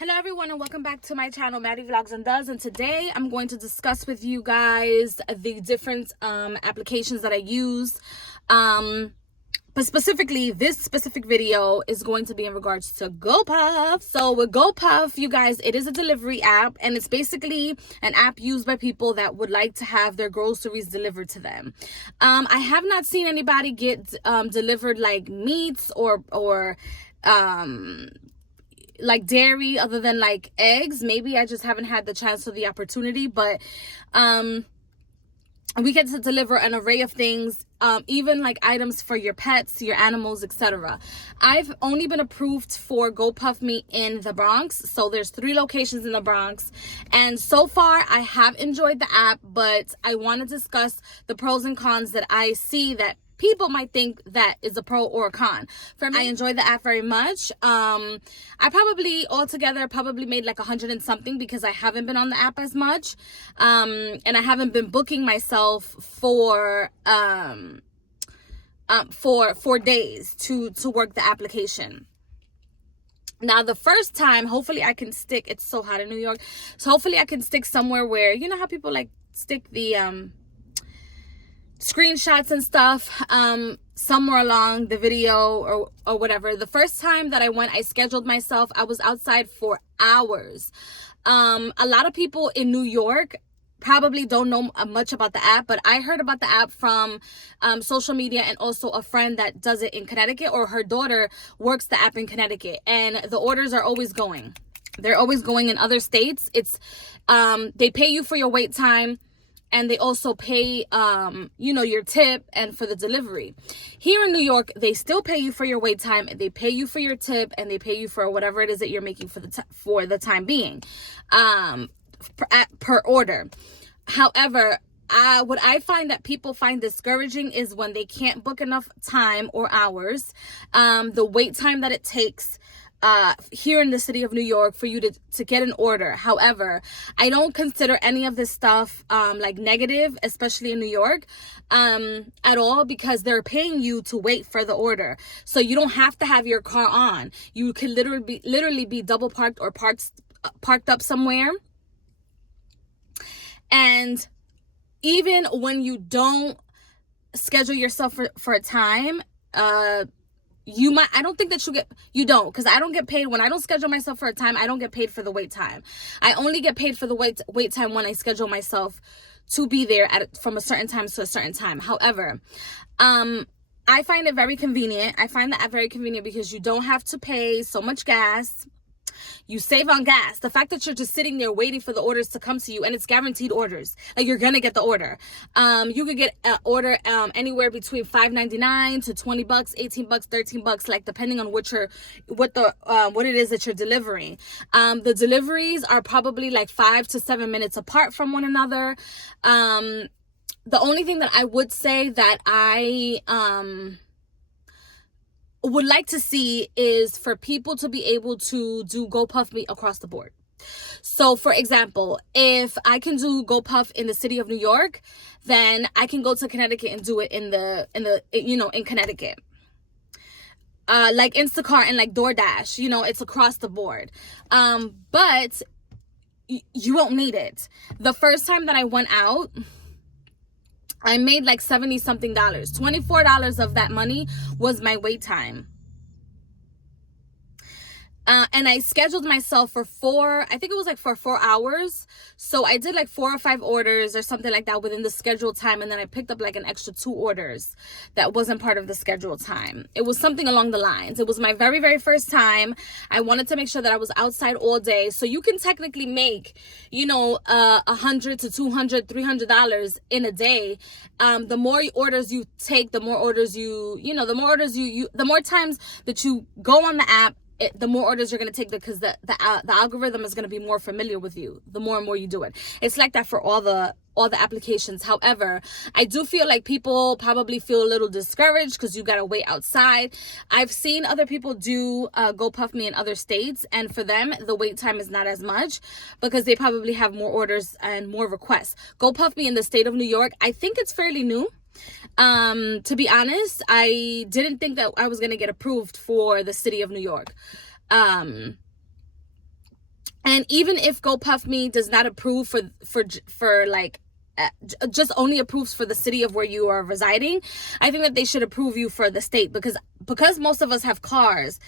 Hello everyone and welcome back to my channel, Maddie Vlogs and Does, and today I'm going to discuss with you guys the different applications that I use. But specifically, this specific video is going to be in regards to GoPuff. So with GoPuff, you guys, it is a delivery app, and it's basically an app used by people that would like to have their groceries delivered to them. I have not seen anybody get delivered like meats or like dairy other than like eggs. Maybe I just haven't had the chance or the opportunity, but we get to deliver an array of things, even like items for your pets, your animals, etc. I've only been approved for GoPuff Me in the Bronx, so there's 3 locations in the Bronx, and so far I have enjoyed the app, but I want to discuss the pros and cons that I see that people might think that is a pro or a con. For me, I enjoy the app very much. I probably altogether made like 100 and something because I haven't been on the app as much, and I haven't been booking myself for 4 days to work the application. Now, the first time, hopefully I can stick, it's so hot in New York, so hopefully I can stick somewhere where, you know how people like stick the screenshots and stuff somewhere along the video or whatever. The first time that I went, I scheduled myself. I was outside for hours. A lot of people in New York probably don't know much about the app, but I heard about the app from social media, and also a friend that does it in Connecticut, or her daughter works the app in Connecticut, and the orders are always going. They're always going in other states. It's they pay you for your wait time, and they also pay, your tip and for the delivery. Here in New York, they still pay you for your wait time, and they pay you for your tip, and they pay you for whatever it is that you're making for the time being, per order. However, what I find that people find discouraging is when they can't book enough time or hours, the wait time that it takes here in the city of New York for you to get an order. However, I don't consider any of this stuff like negative, especially in New York, at all, because they're paying you to wait for the order. So you don't have to have your car on. You can literally be double parked or parked up somewhere. And even when you don't schedule yourself for a time, I don't think that you don't, because I don't get paid when I don't schedule myself for a time. I don't get paid for the wait time. I only get paid for the wait time when I schedule myself to be there from a certain time to a certain time. However, I find it very convenient. I find the app very convenient because you don't have to pay so much gas. You save on gas. The fact that you're just sitting there waiting for the orders to come to you, and it's guaranteed orders. Like, you're gonna get the order. You could get an order anywhere between $5.99 to $20, $18, $13, like depending on what it is that you're delivering. The deliveries are probably like 5 to 7 minutes apart from one another. The only thing that I would say that I would like to see is for people to be able to do GoPuff Me across the board. So, for example, if I can do GoPuff in the city of New York, then I can go to Connecticut and do it in Connecticut. Like Instacart and like DoorDash, it's across the board. But you won't need it. The first time that I went out, I made like $70 something. $24 of that money was my wait time. And I scheduled myself for 4 hours. So I did like 4 or 5 orders or something like that within the scheduled time. And then I picked up like an extra 2 orders that wasn't part of the scheduled time. It was something along the lines. It was my very, very first time. I wanted to make sure that I was outside all day. So you can technically make, $100 to $200, $300 in a day. The more orders you take, the more orders the more times that you go on the app, the more orders you're going to take, because the algorithm is going to be more familiar with you the more and more you do it. It's like that for all the applications. However, I do feel like people probably feel a little discouraged because you got to wait outside. I've seen other people do GoPuff Me in other states, and for them the wait time is not as much because they probably have more orders and more requests. GoPuff Me in the state of New York, I think it's fairly new. To be honest, I didn't think that I was going to get approved for the city of New York. And even if GoPuff.me does not approve for like just only approves for the city of where you are residing, I think that they should approve you for the state, because most of us have cars,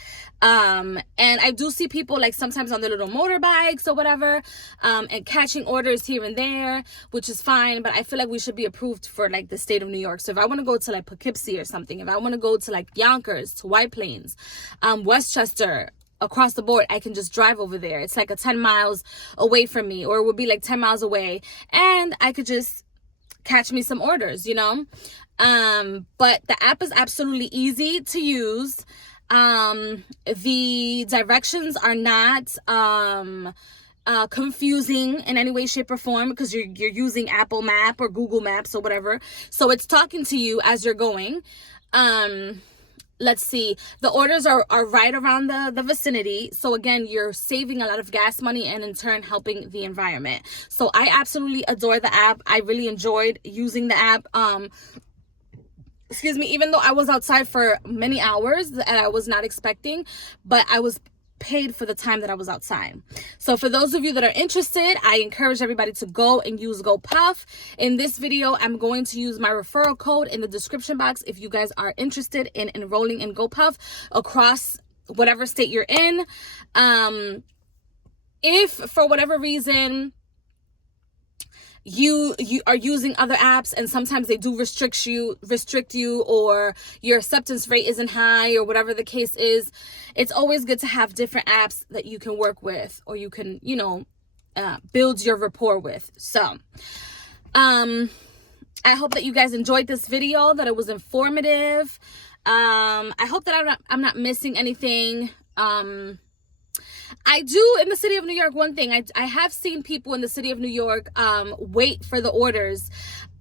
and I do see people like sometimes on their little motorbikes or whatever, and catching orders here and there, which is fine, but I feel like we should be approved for like the state of New York. So if I want to go to like Poughkeepsie or something, if I want to go to like Yonkers, to White Plains, Westchester, across the board, I can just drive over there. It's like a 10 miles away from me, or it would be like 10 miles away, and I could just catch me some orders, you know. But the app is absolutely easy to use. The directions are not confusing in any way, shape, or form, because you're using Apple Map or Google Maps or whatever, so it's talking to you as you're going. Let's see, the orders are right around the vicinity. So again, you're saving a lot of gas money and in turn helping the environment. So I absolutely adore the app. I really enjoyed using the app. Excuse me, even though I was outside for many hours and I was not expecting, but I was paid for the time that I was outside. So for those of you that are interested, I encourage everybody to go and use GoPuff. In this video, I'm going to use my referral code in the description box if you guys are interested in enrolling in GoPuff across whatever state you're in. If for whatever reason you are using other apps and sometimes they do restrict you, or your acceptance rate isn't high, or whatever the case is, it's always good to have different apps that you can work with, or you can, you know, build your rapport with. So I hope that you guys enjoyed this video, that it was informative. I hope that I'm not missing anything. I do, in the city of New York, one thing, I have seen people in the city of New York wait for the orders.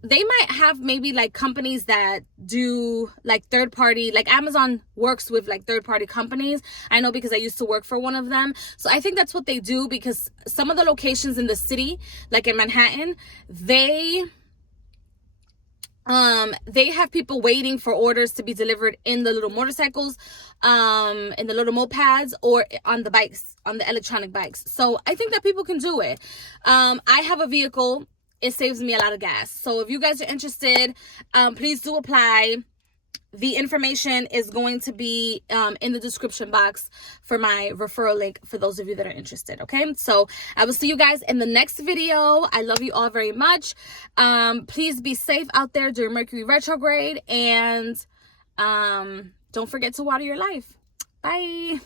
They might have maybe like companies that do like third party, like Amazon works with like third party companies. I know because I used to work for one of them. So I think that's what they do, because some of the locations in the city, like in Manhattan, they have people waiting for orders to be delivered in the little motorcycles, in the little mopeds, or on the bikes, on the electronic bikes. So I think that people can do it. I have a vehicle. It saves me a lot of gas. So if you guys are interested, please do apply. The information is going to be in the description box for my referral link for those of you that are interested. Okay, so I will see you guys in the next video. I love you all very much. Please be safe out there during Mercury retrograde, and don't forget to water your life. Bye.